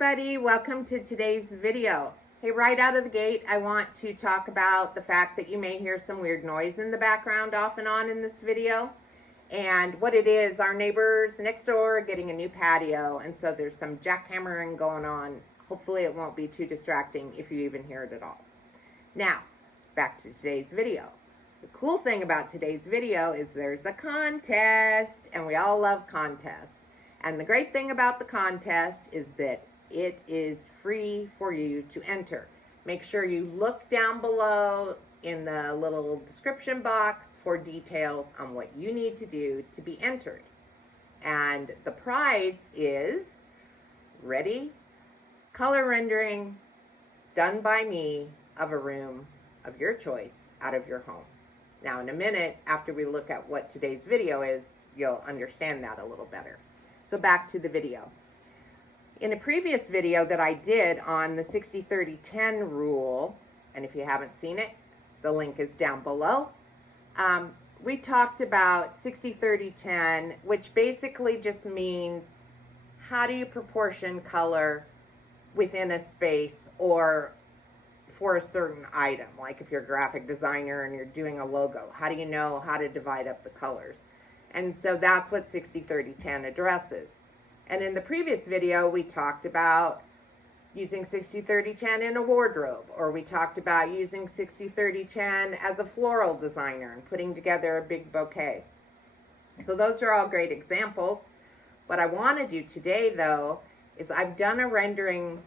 everybody, welcome to today's video. Hey, right out of the gate, I want to talk about the fact that you may hear some weird noise in the background off and on in this video. And what it is, our neighbors next door are getting a new patio, and so there's some jackhammering going on. Hopefully it won't be too distracting if you even hear it at all. Now, back to today's video. The cool thing about today's video is there's a contest, and we all love contests. And the great thing about the contest is that it is free for you to enter. Make sure you look down below in the little description box for details on what you need to do to be entered. And the prize is, ready? Color rendering done by me of a room of your choice out of your home. Now in a minute, after we look at what today's video is, you'll understand that a little better. So back to the video. In a previous video that I did on the 60-30-10 rule, and if you haven't seen it, the link is down below. We talked about 60-30-10, which basically just means how do you proportion color within a space or for a certain item. Like if you're a graphic designer and you're doing a logo, how do you know how to divide up the colors? And so that's what 60-30-10 addresses. And in the previous video, we talked about using 60-30-10 in a wardrobe, or we talked about using 60-30-10 as a floral designer and putting together a big bouquet. So those are all great examples. What I want to do today, though, is I've done a rendering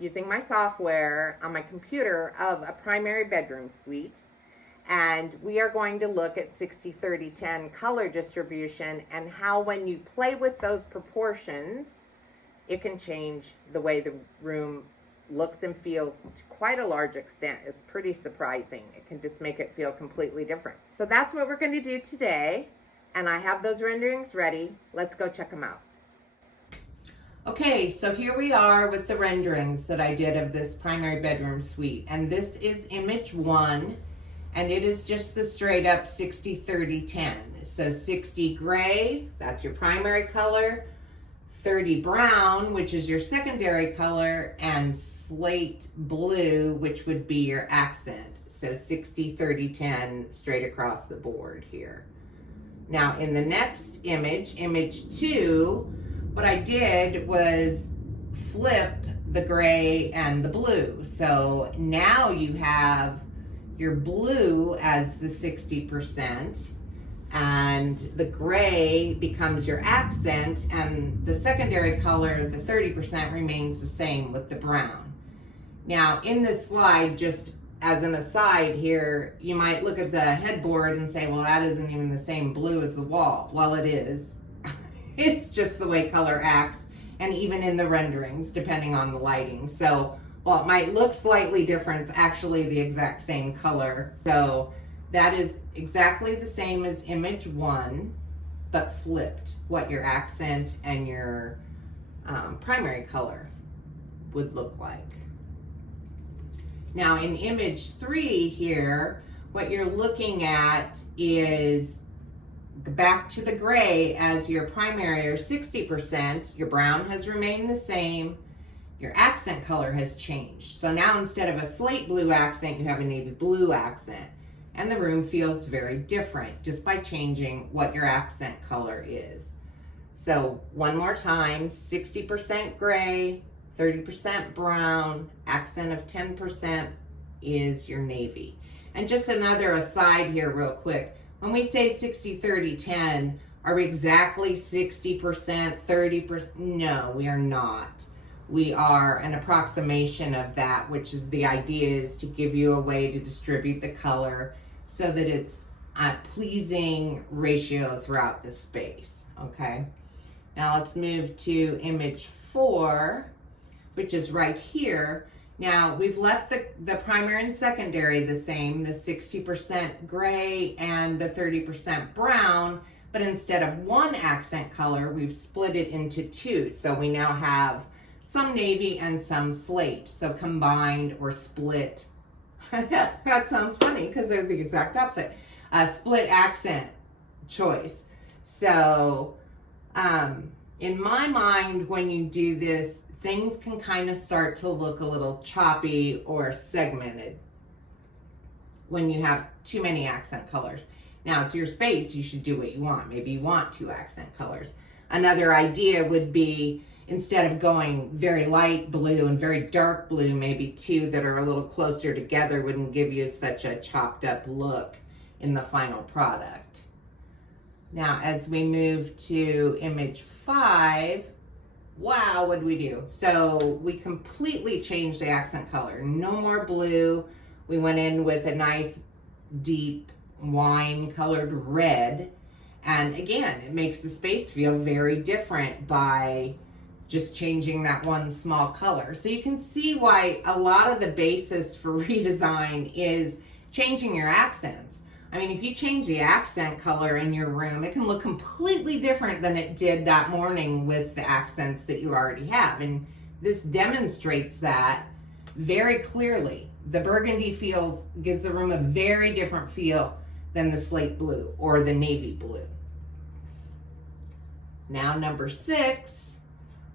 using my software on my computer of a primary bedroom suite. And we are going to look at 60-30-10 color distribution and how when you play with those proportions, it can change the way the room looks and feels to quite a large extent. It's pretty surprising. It can just make it feel completely different. So that's what we're going to do today. And I have those renderings ready. Let's go check them out. Okay, so here we are with the renderings that I did of this primary bedroom suite. And this is image 1. And it is just the straight up 60-30-10. So 60 gray, that's your primary color, 30 brown, which is your secondary color, and slate blue, which would be your accent. So 60-30-10 straight across the board here. Now in the next image, image 2, what I did was flip the gray and the blue. So now you have your blue as the 60%, and the gray becomes your accent, and the secondary color, the 30%, remains the same with the brown. Now in this slide, just as an aside here, you might look at the headboard and say, well, that isn't even the same blue as the wall. Well, it is. It's just the way color acts, and even in the renderings, depending on the lighting. So while it might look slightly different, it's actually the exact same color. So that is exactly the same as image 1, but flipped, what your accent and your primary color would look like. Now in image 3 here, what you're looking at is back to the gray as your primary, or 60%. Your brown has remained the same. Your accent color has changed. So now instead of a slate blue accent, you have a navy blue accent. And the room feels very different just by changing what your accent color is. So one more time, 60% gray, 30% brown, accent of 10% is your navy. And just another aside here real quick. When we say 60-30-10, are we exactly 60%, 30%? No, we are not. We are an approximation of that, which is the idea is to give you a way to distribute the color so that it's a pleasing ratio throughout the space, okay? Now let's move to image 4, which is right here. Now we've left the primary and secondary the same, the 60% gray and the 30% brown, but instead of one accent color, we've split it into 2. So we now have some navy and some slate, so combined or split. That sounds funny because they're the exact opposite. Split accent choice. So in my mind, when you do this, things can kind of start to look a little choppy or segmented when you have too many accent colors. Now, it's your space, you should do what you want. Maybe you want 2 accent colors. Another idea would be, instead of going very light blue and very dark blue, maybe 2 that are a little closer together wouldn't give you such a chopped up look in the final product. Now, as we move to image 5, wow, what did we do? So we completely changed the accent color. No more blue. We went in with a nice deep wine colored red. And again, it makes the space feel very different by just changing that one small color. So you can see why a lot of the basis for redesign is changing your accents. I mean, if you change the accent color in your room, it can look completely different than it did that morning with the accents that you already have. And this demonstrates that very clearly. The burgundy gives the room a very different feel than the slate blue or the navy blue. Now, number 6,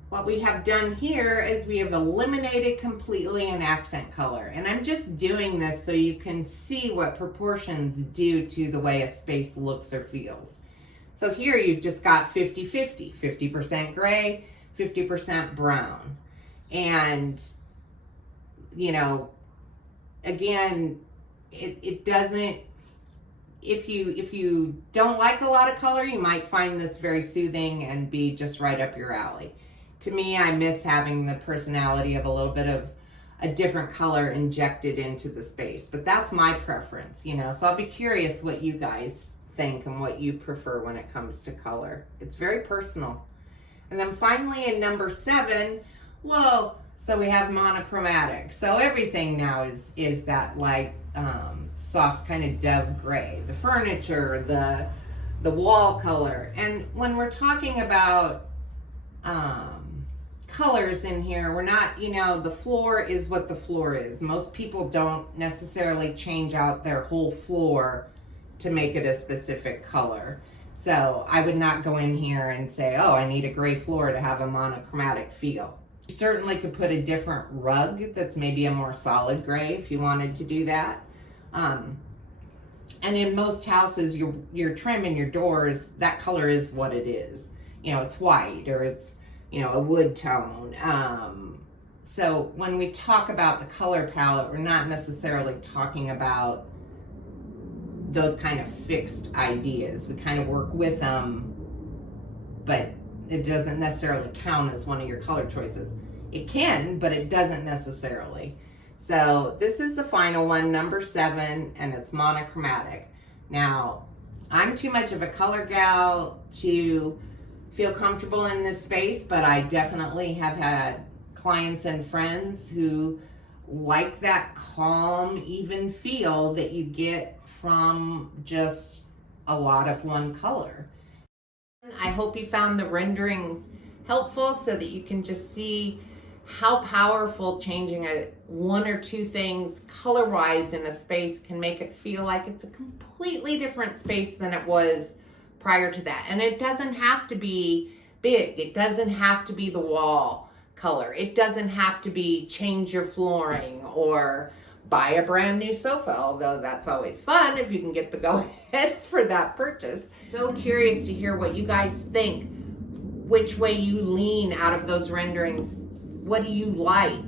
what we have done here is we have eliminated completely an accent color. And I'm just doing this so you can see what proportions do to the way a space looks or feels. So here you've just got 50-50, 50% gray, 50% brown. And, you know, again, it doesn't, if you don't like a lot of color, you might find this very soothing and be just right up your alley. To me, I miss having the personality of a little bit of a different color injected into the space, but that's my preference, you know, so I'll be curious what you guys think and what you prefer when it comes to color. It's very personal. And then finally in number 7, whoa, so we have monochromatic. So everything now is that light, soft kind of dove gray. The furniture, the wall color. And when we're talking about colors in here, we're not, you know, the floor is what the floor is. Most people don't necessarily change out their whole floor to make it a specific color. So I would not go in here and say, oh, I need a gray floor to have a monochromatic feel. You certainly could put a different rug that's maybe a more solid gray if you wanted to do that. And in most houses, your trim and your doors, that color is what it is. You know, it's white or it's, you know, a wood tone. So when we talk about the color palette, we're not necessarily talking about those kind of fixed ideas. We kind of work with them, but it doesn't necessarily count as one of your color choices. It can, but it doesn't necessarily. So this is the final one, number 7, and it's monochromatic. Now, I'm too much of a color gal to feel comfortable in this space, but I definitely have had clients and friends who like that calm, even feel that you get from just a lot of one color. I hope you found the renderings helpful so that you can just see how powerful changing one or two things color-wise in a space can make it feel like it's a completely different space than it was prior to that. And it doesn't have to be big. It doesn't have to be the wall color. It doesn't have to be change your flooring or buy a brand new sofa, although that's always fun if you can get the go-ahead for that purchase. So curious to hear what you guys think, which way you lean out of those renderings. What do you like?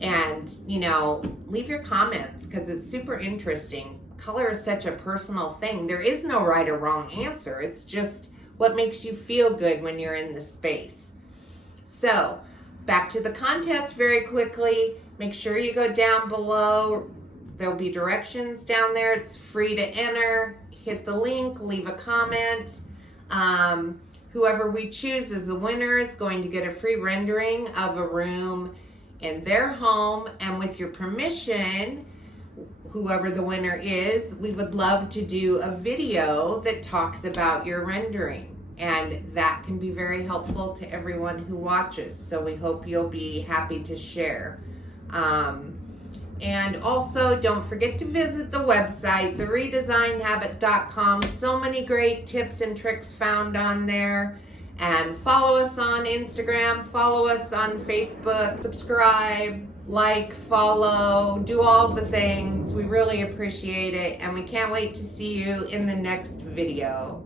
And, you know, leave your comments because it's super interesting. Color is such a personal thing. There is no right or wrong answer. It's just what makes you feel good when you're in the space. So back to the contest very quickly. Make sure you go down below. There'll be directions down there. It's free to enter. Hit the link, leave a comment. Whoever we choose as the winner is going to get a free rendering of a room in their home. And with your permission, whoever the winner is, we would love to do a video that talks about your rendering. And that can be very helpful to everyone who watches. So we hope you'll be happy to share. And also, don't forget to visit the website, theredesignhabit.com. So many great tips and tricks found on there. And follow us on Instagram, follow us on Facebook, subscribe, like, follow, do all the things. We really appreciate it, and we can't wait to see you in the next video.